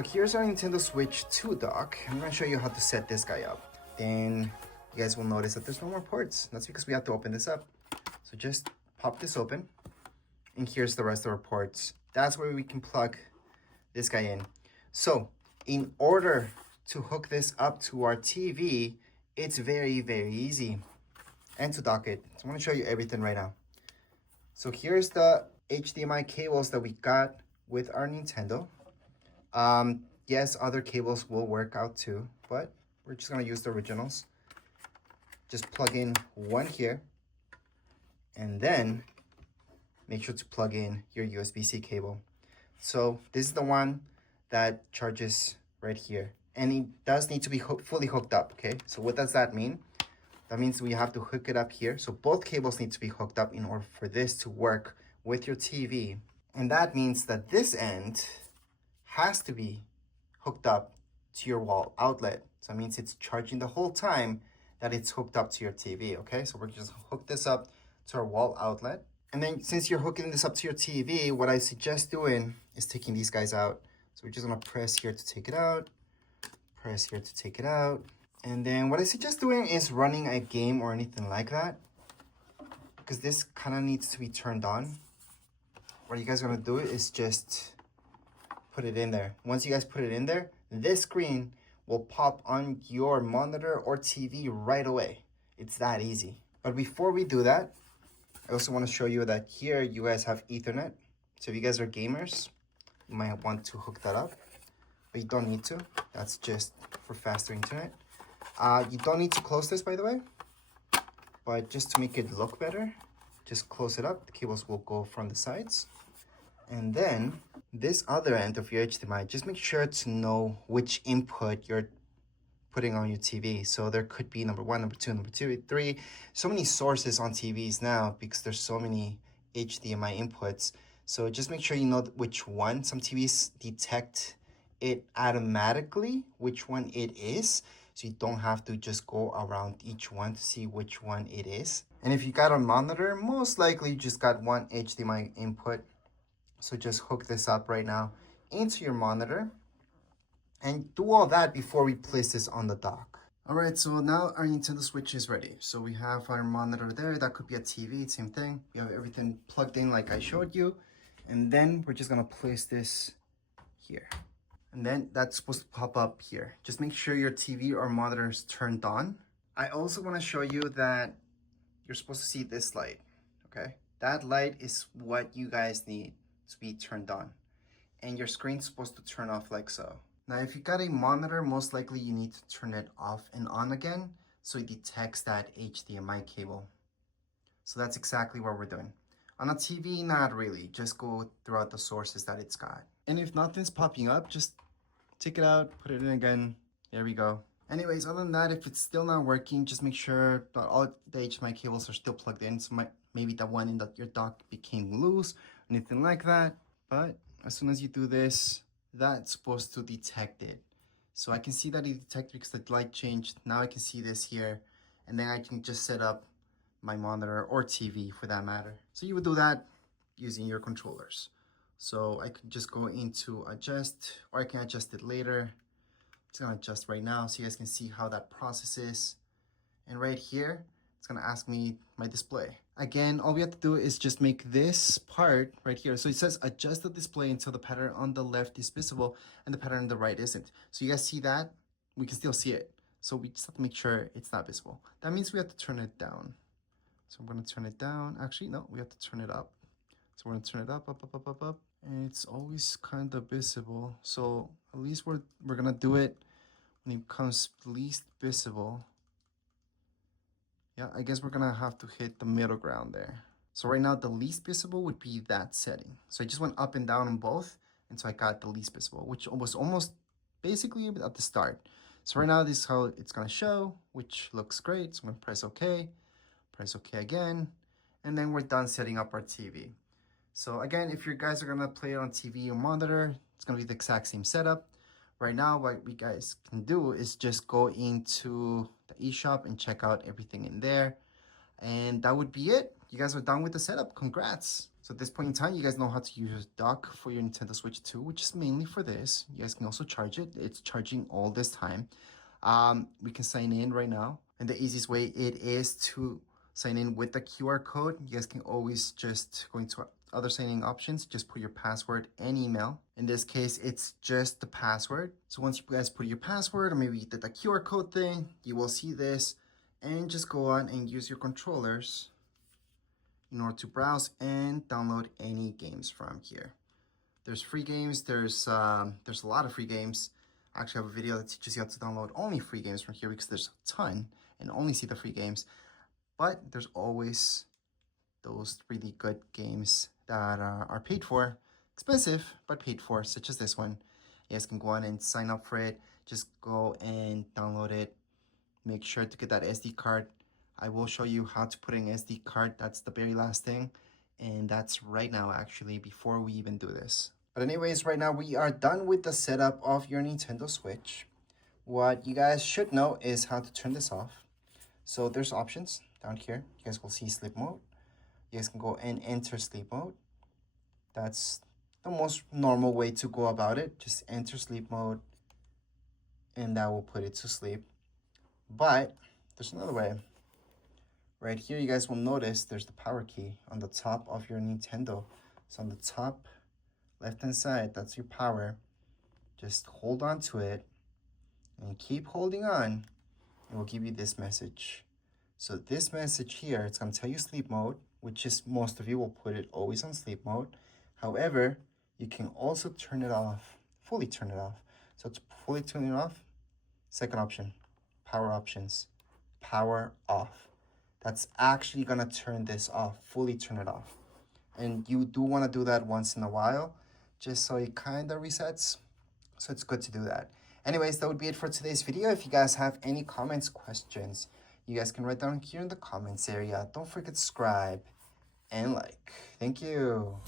So here's our Nintendo Switch 2 dock. I'm gonna show you how to set this guy up. Then you guys will notice that there's no more ports. That's because we have to open this up. So just pop this open, and here's the rest of our ports. That's where we can plug this guy in. So in order to hook this up to our TV, it's very, very easy. And to dock it. So I'm gonna show you everything right now. So here's the HDMI cables that we got with our Nintendo. Yes, other cables will work out too, but we're just gonna use the originals. Just plug in one here, and then make sure to plug in your USB-C cable. So this is the one that charges right here, and it does need to be fully hooked up, okay? So what does that mean? That means we have to hook it up here. So both cables need to be hooked up in order for this to work with your TV. And that means that this end has to be hooked up to your wall outlet. So that means it's charging the whole time that it's hooked up to your TV, okay? So we're just hook this up to our wall outlet. And then since you're hooking this up to your TV, what I suggest doing is taking these guys out. So we're just gonna press here to take it out, press here to take it out. And then what I suggest doing is running a game or anything like that, because this kind of needs to be turned on. What you guys are gonna do is just put it in there. Once you guys put it in there, this screen will pop on your monitor or TV right away. It's that easy. But before we do that, I also want to show you that here you guys have Ethernet. So if you guys are gamers, you might want to hook that up, but you don't need to. That's just for faster internet. You don't need to close this, by the way, but just to make it look better, just close it up. The cables will go from the sides. And then this other end of your HDMI, just make sure to know which input you're putting on your TV. So there could be number 1, number 2, number 2, 3. So many sources on TVs now because there's so many HDMI inputs. So just make sure you know which one. Some TVs detect it automatically, which one it is. So you don't have to just go around each one to see which one it is. And if you got a monitor, most likely you just got one HDMI input. So just hook this up right now into your monitor and do all that before we place this on the dock. All right, so now our Nintendo Switch is ready. So we have our monitor there. That could be a TV, same thing. We have everything plugged in like I showed you. And then we're just gonna place this here. And then that's supposed to pop up here. Just make sure your TV or monitor is turned on. I also wanna show you that you're supposed to see this light, okay? That light is what you guys need to be turned on. And your screen's supposed to turn off like so. Now, if you got a monitor, most likely you need to turn it off and on again so it detects that HDMI cable. So that's exactly what we're doing. On a TV, not really. Just go throughout the sources that it's got. And if nothing's popping up, just take it out, put it in again. There we go. Anyways, other than that, if it's still not working, just make sure that all the HDMI cables are still plugged in. So maybe the one in your dock became loose, anything like that. But as soon as you do this, that's supposed to detect it. So I can see that it detected because the light changed. Now I can see this here, and then I can just set up my monitor or TV for that matter. So you would do that using your controllers. So I could just go into adjust, or I can adjust it later. It's gonna adjust right now so you guys can see how that processes. And right here, it's gonna ask me my display. Again, all we have to do is just make this part right here. So it says adjust the display until the pattern on the left is visible and the pattern on the right isn't. So you guys see that? We can still see it. So we just have to make sure it's not visible. That means we have to turn it down. So I'm gonna turn it down. Actually, no, we have to turn it up. So we're gonna turn it up, up, up, up, up, up. And it's always kind of visible. So at least we're gonna do it when it becomes least visible. Yeah, I guess we're gonna have to hit the middle ground there. So right now the least visible would be that setting. So I just went up and down on both, and so I got the least visible, which was almost basically at the start. So right now this is how it's gonna show, which looks great. So I'm gonna press OK again, and then we're done setting up our TV. So again, if you guys are gonna play it on TV or monitor, it's gonna be the exact same setup. Right now, what we guys can do is just go into the eShop and check out everything in there. And that would be it. you guys are done with the setup. Congrats. So at this point in time, you guys know how to use dock for your Nintendo Switch 2, which is mainly for this. You guys can also charge it. It's charging all this time. We can sign in right now. And the easiest way it is to sign in with the QR code. You guys can always just go into other signing options, just put your password and email. In this case, it's just the password. So once you guys put your password, or maybe you did the QR code thing, you will see this and just go on and use your controllers in order to browse and download any games from here. There's free games, there's a lot of free games. I actually have a video that teaches you how to download only free games from here because there's a ton and only see the free games. But there's always those really good games that are paid for, expensive, but paid for, such as this one. You guys can go on and sign up for it. Just go and download it. Make sure to get that SD card. I will show you how to put in an SD card. That's the very last thing. And that's right now, actually, before we even do this. But anyways, right now we are done with the setup of your Nintendo Switch. What you guys should know is how to turn this off. So there's options down here. You guys will see sleep mode. You guys can go and enter sleep mode. That's the most normal way to go about it. Just enter sleep mode and that will put it to sleep. But there's another way. Right here, you guys will notice there's the power key on the top of your Nintendo. So on the top left-hand side, that's your power. Just hold on to it and keep holding on. It will give you this message. So this message here, it's going to tell you sleep mode, which is most of you will put it always on sleep mode. However, you can also turn it off, fully turn it off. So to fully turn it off, second option, power options, power off. That's actually gonna turn this off, fully turn it off. And you do wanna do that once in a while, just so it kinda resets. So it's good to do that. Anyways, that would be it for today's video. If you guys have any comments, questions, you guys can write down here in the comments area. Don't forget to subscribe and like. Thank you.